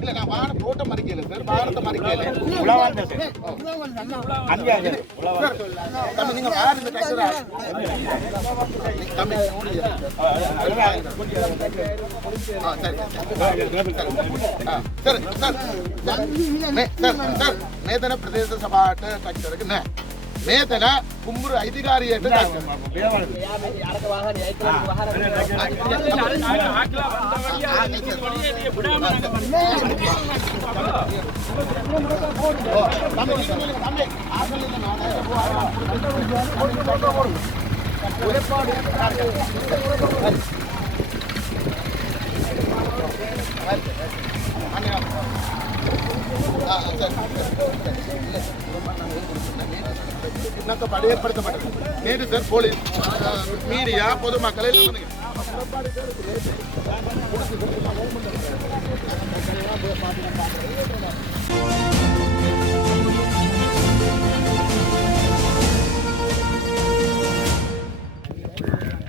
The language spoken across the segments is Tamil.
இல்ல நான் வாகன தோட்டம் மறிக்கல சார், வாகனத்தை மறிக்கல. உலவாந்த சார் அங்கே தம்பி நீங்க யார் இந்த டாக்டரா? தம்பி ಸರ್ ಮೇದನ ಪ್ರದೇಶ ಸಭಾಟ ಟಾಕ್ಟರ್ಗೆ ನ ಮೇದನ ಕುಂಬೂರು ಅಧಿಕಾರಿಯಟ ಟಾಕ್ಟರ್ ஏற்படுத்தப்பட்டது. நேற்று சார் போலீஸ் மீடியா பொதுமக்களை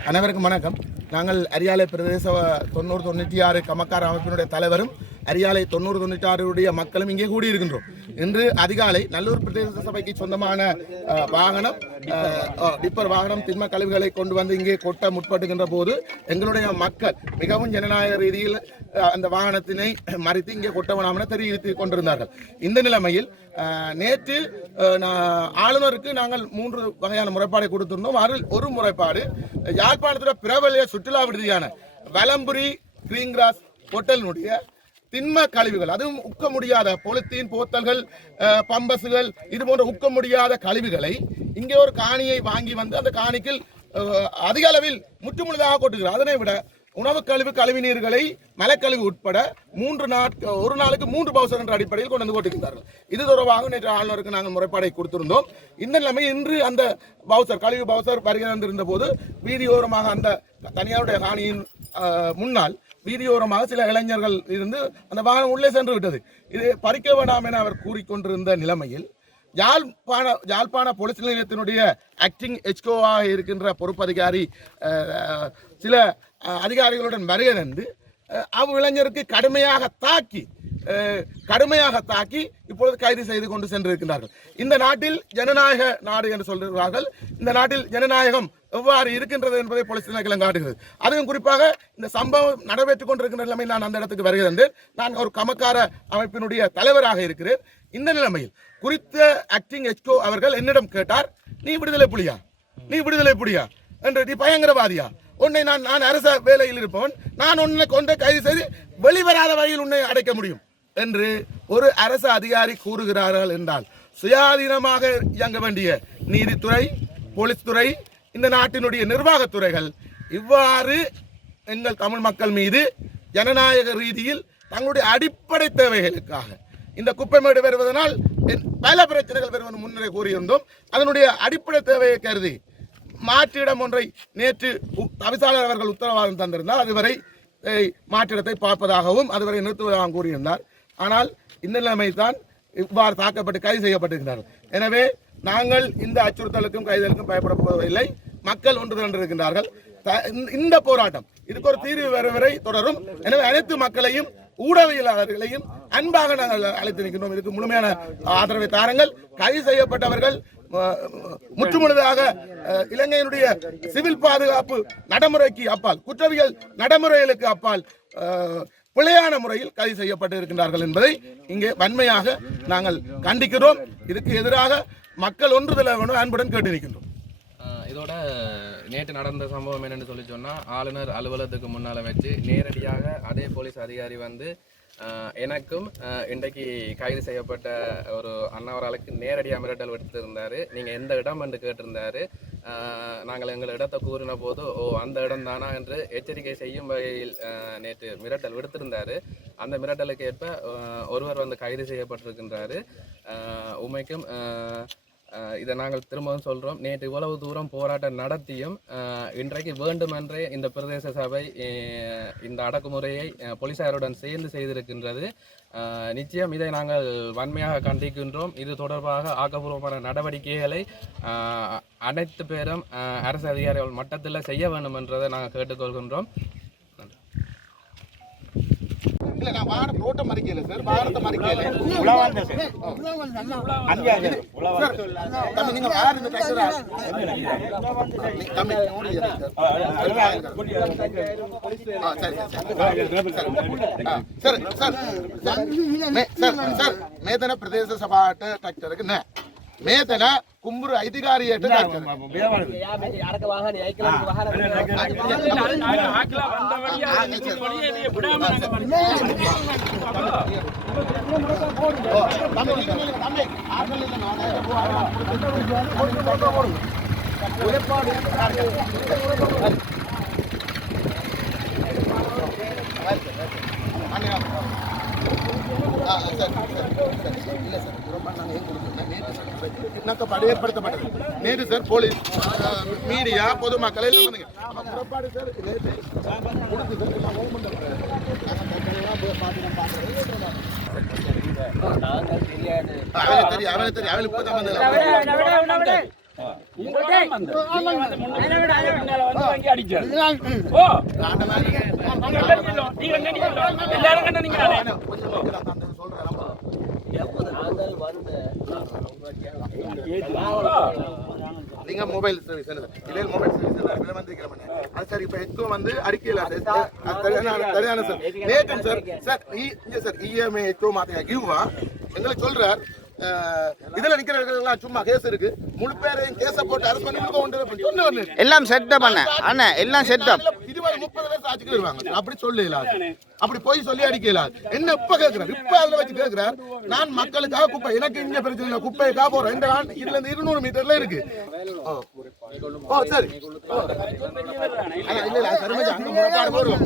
அனைவருக்கும் வணக்கம். நாங்கள் அரியாலை பிரதேச 90-96 கமக்கார அமைப்பினுடைய தலைவரும் அரியாலை 90-96 மக்களும் இங்கே கூடியிருக்கின்றோம். இன்று அதிகாலை நல்லூர் பிரதேச சபைக்கு சொந்தமான வாகனம் டிப்பர் வாகனம் திண்ம கழிவுகளை கொண்டு வந்து இங்கே கொட்ட முற்படுகின்ற போது எங்களுடைய மக்கள் மிகவும் ஜனநாயக ரீதியில் அந்த வாகனத்தினை மறித்து இங்கே கொட்ட வேண்டாம் என தெரிவித்துக் கொண்டிருந்தார்கள். இந்த நிலைமையில் நேற்று ஆளுநருக்கு நாங்கள் 3 வகையான முறைப்பாடை கொடுத்திருந்தோம். அதில் ஒரு முறைப்பாடு யாழ்ப்பாணத்துடைய பிரபல சுற்றுலா விடுதியான வலம்புரி கிரீன்கிராஸ் ஹோட்டலினுடைய திண்ம கழிவுகள், அதுவும் உக்க முடியாத பொலித்தீன் போத்தல்கள், பம்பசுகள், இது போன்ற உக்க முடியாத கழிவுகளை இங்கே ஒரு காணியை வாங்கி வந்து அந்த காணிக்கில் அதிக அளவில் முற்றுமுழுதாக கொட்டுகிறார். அதனை விட உணவு கழிவு கழிவு நீர்களை மலைக்கழிவு உட்பட ஒரு நாளுக்கு 3 பவுசர் என்ற அடிப்படையில் கொண்டு வந்து கொட்டுகிறார்கள். இது தொடர்பாக நேற்று ஆளுநருக்கு நாங்கள் முறைப்பாடை கொடுத்திருந்தோம். இந்த நிலைமை இன்று அந்த பவுசர் கழிவு பவுசர் வருகின்ற போது வீதியோரமாக அந்த தனியாருடைய காணியின் முன்னால் வீதியோரமாக சில இளைஞர்கள் இருந்து அந்த வாகனம் உள்ளே சென்று விட்டது. இது பறிக்க வேண்டாம் என அவர் கூறிக்கொண்டிருந்த நிலைமையில் யாழ்ப்பாண போலீஸ் நிலையத்தினுடைய ஆக்டிங் எச்கோவாக இருக்கின்ற பொறுப்பு அதிகாரி சில அதிகாரிகளுடன் வருகை தந்து இளைஞருக்கு கடுமையாக தாக்கி இப்பொழுது கைது செய்து கொண்டு சென்றிருக்கிறார்கள். இந்த நாட்டில் ஜனநாயக நாடு என்று சொல்கிறார்கள். இந்த நாட்டில் ஜனநாயகம் எவ்வாறு இருக்கின்றது என்பதை போலீஸ் திணைக்களம் காட்டுகிறது. அதுவும் குறிப்பாக இந்த சம்பவம் நடைபெற்றுக் கொண்டிருக்கின்ற நிலைமை நான் அந்த இடத்துக்கு வருகை தந்தேன். நான் ஒரு கமக்கார அமைப்பினுடைய தலைவராக இருக்கிறேன். இந்த நிலைமையில் குறித்த ஆக்டிங் எச்கோ அவர்கள் என்னிடம் கேட்டார், நீ விடுதலை புலியா என்று, நீ பயங்கரவாதியா, உன்னை நான் அரச வேலையில் இருப்பவன், நான் உன்னை கொண்டு கைது செய்து வெளிவராத வகையில் உன்னை அடைக்க முடியும் என்று ஒரு அரசு அதிகாரி கூறுகிறார்கள் என்றால், சுயாதீனமாக இயங்க வேண்டிய நீதித்துறை, போலீஸ் துறை, இந்த நாட்டினுடைய நிர்வாகத்துறைகள் இவ்வாறு எங்கள் தமிழ் மக்கள் மீது ஜனநாயக ரீதியில் தங்களுடைய அடிப்படை தேவைகளுக்காக இந்த குப்பைமேடு வருவதனால் பல பிரச்சனைகள் வருவது முன்னரே கூறியிருந்தோம். அதனுடைய அடிப்படை தேவையை கருதி மாற்றிடம் ஒன்றை நேற்று தவிசாளர் அவர்கள் உத்தரவாதம் தந்திருந்தார். அதுவரை மாற்றிடத்தை பார்ப்பதாகவும் அதுவரை நிறுத்துவதாகவும் கூறியிருந்தார். ஆனால் இந்த நிலைமை தான் இவ்வாறு தாக்கப்பட்டு கைது செய்யப்பட்டிருக்கிறார்கள். எனவே நாங்கள் இந்த அச்சுறுத்தலுக்கும் கைதலுக்கும் பயப்பட போவதில்லை. மக்கள் ஒன்று திரண்டிருக்கின்றார்கள். இந்த போராட்டம் இதுக்கு ஒரு தீர்வு வரை தொடரும். எனவே அனைத்து மக்களையும் ஊடகவியலாளர்களையும் அன்பாக நாங்கள் அழைத்து நிற்கின்றோம். இதுக்கு முழுமையான ஆதரவை தாருங்கள். கைது செய்யப்பட்டவர்கள் முற்றுமுழுதாக இலங்கையினுடைய சிவில் பாதுகாப்பு நடைமுறைக்கு அப்பால், குற்றவியல் நடைமுறைகளுக்கு அப்பால் பிழையான முறையில் கைது செய்யப்பட்டு இருக்கின்றார்கள் என்பதை இங்கே வன்மையாக நாங்கள் கண்டிக்கிறோம். இதுக்கு எதிராக மக்கள் ஒன்றுதல அன்புடன் கேட்டு நிற்கின்றோம். இதோட நேற்று நடந்த சம்பவம் என்னென்னு சொல்லி சொன்னால், ஆளுநர் அலுவலகத்துக்கு முன்னால் வச்சு நேரடியாக அதே போலீஸ் அதிகாரி வந்து எனக்கும் இன்றைக்கு கைது செய்யப்பட்ட ஒரு அண்ணவராளுக்கு நேரடியாக மிரட்டல் விடுத்திருந்தார். நீங்கள் எந்த இடம் என்று கேட்டிருந்தார். நாங்கள் எங்கள் இடத்தை கூறின போது அந்த இடம் தானா என்று எச்சரிக்கை செய்யும் வகையில் நேற்று மிரட்டல் விடுத்திருந்தார். அந்த மிரட்டலுக்கு ஏற்ப ஒருவர் வந்து கைது செய்யப்பட்டிருக்கின்றார். உண்மைக்கும் இதை நாங்கள் திரும்பவும் சொல்கிறோம். நேற்று இவ்வளவு தூரம் போராட்டம் நடத்தியும் இன்றைக்கு வேண்டுமென்றே இந்த பிரதேச சபை இந்த அடக்குமுறையை போலீசாருடன் சேர்ந்து செய்திருக்கின்றது. நிச்சயம் இதை நாங்கள் வன்மையாக கண்டிக்கின்றோம். இது தொடர்பாக ஆக்கப்பூர்வமான நடவடிக்கைகளை அனைத்து பேரும் அரசு அதிகாரிகள் மட்டத்தில் செய்ய வேண்டும் என்றதை நாங்கள் கேட்டுக்கொள்கின்றோம். இல்ல நான் வாகன ரோட்ட மறிக்கல சார், வாகனத்தை மறிக்கல. உளவாண்ட சார் அஞ்சாவது சார், தம்பி நீங்க யார் இந்த டிராக்டரா? தம்பி ஓடுங்க சார். ಸರ್ ಮೇತನ ಪ್ರದೇಶ ಸಭಾಟ ಟ್ರ್ಯಾಕ್ಟರ್ಗೆ ನ ಮೇತನ ಕುಂಬ್ರು ಅಧಿಕಾರಿಯಟ ಟ್ರ್ಯಾಕ್ಟರ್ ஏற்படுத்தப்பட்டது நேற்று சார் போலீஸ் மீடியா பொதுமக்களை புறப்பாடு சார் நீங்க மொபைல் சர்வீஸ் இதே மொபைல் சர்வீஸ் வந்திருக்கிறேன் அது சார் இப்ப எதுவும் வந்து அறிக்கையில் சரியான சார் நேற்று சார் சார் இங்க சார் இஎம்ஐ எதுவும் மாத்தியா கியூவா எங்களுக்கு சொல்றார் இதுல நிக்கிறவங்க சும்மா கேஸ் இருக்கு முழு பேரையும் கேஸ போட்டு அரெஸ்ட் பண்ணி எல்லாம் செட்டப் பண்ண அண்ணா எல்லாம் செட்டப் 20-30 பேர் ஆட்சிக்கு வருவாங்க அப்படி சொல்லலாம் அப்படி போய் சொல்லி அடிக்கலாம் என்ன இப்ப கேட்கிறார் இப்ப அதுல வச்சு கேட்கிறார் நான் மக்களுக்காக குப்பை எனக்கு இங்க பிரச்சனை இல்லை குப்பைக்காக போறேன் இந்த இதுல இருந்து 200 மீட்டர்ல இருக்கு ஓ சரி இல்ல சர்மஜா அங்க முறைப்பாடு போடுவோம்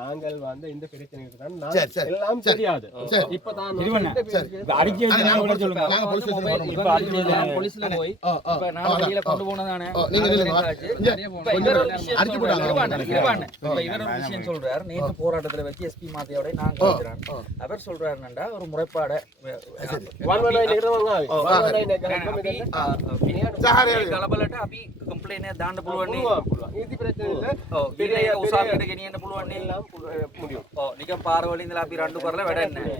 நாங்கள் வந்து இந்த பிரச்சனைக்கு தான் எல்லாம் தெரியாது இப்பதான் போலீஸ்ல போய் இப்ப நான் வெளியில கொண்டு போனதானே இவர் ஒரு விஷயம் சொல்றாரு நேற்று போராட்டத்துல வச்சு எஸ்பி மாத்தையோட நான் கேட்கிறேன் அவர் சொல்றாருன்னா ஒரு முறைப்பாட கலபலට අපි කම්ප්ලේන් එකක් දාන්න පුළුවන් නේ නීති ප්‍රශ්න වල ඔව් ඊළඟ උසාවියට ගෙනියන්න පුළුවන් නේ ඔව් නිකන් පාර වලින් ඉඳලා අපි රණ්ඩු කරලා වැඩක් නැහැ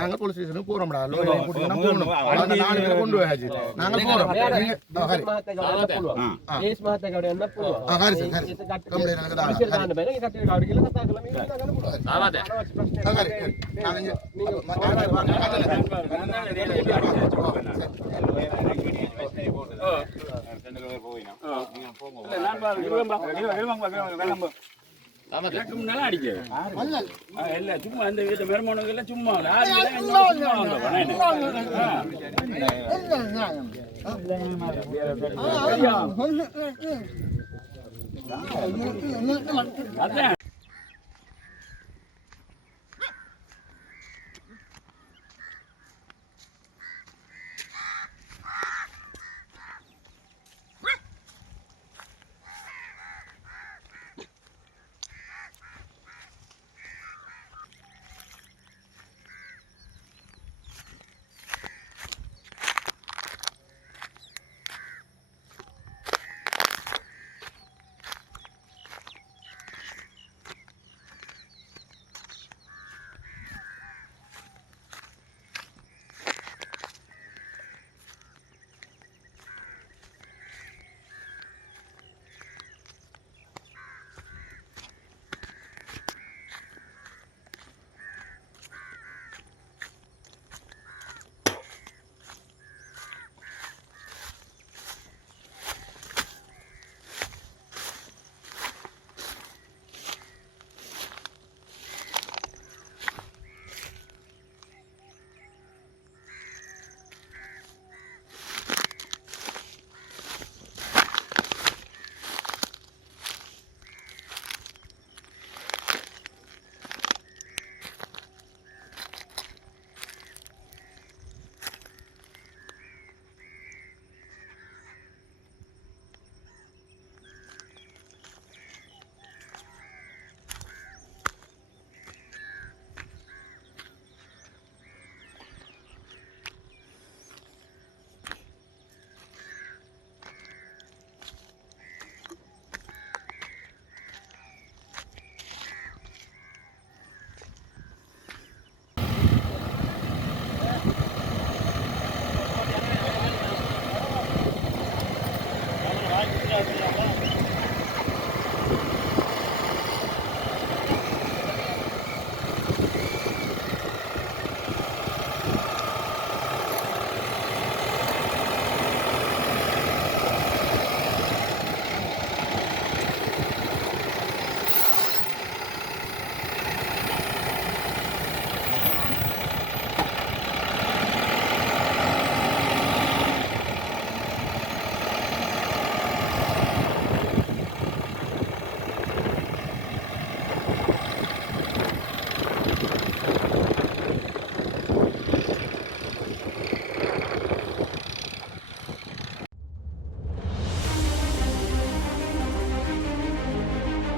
நாங்க போலீஸ் ஸ்டேஷனுக்கு போறோம்டா கொண்டு போயாச்சு நாங்க போறோம் கேஸ் මහත්තයාට යන්න පුළුවන් හරි සර් කම්ප්ලේන් එකක් දාන්න විශේෂ දාන්න බෑ නේ කට්ටිය කවුරු කියලා කතා කරලා මේක දාන්න පුළුවන් ආවද හරි சும்மா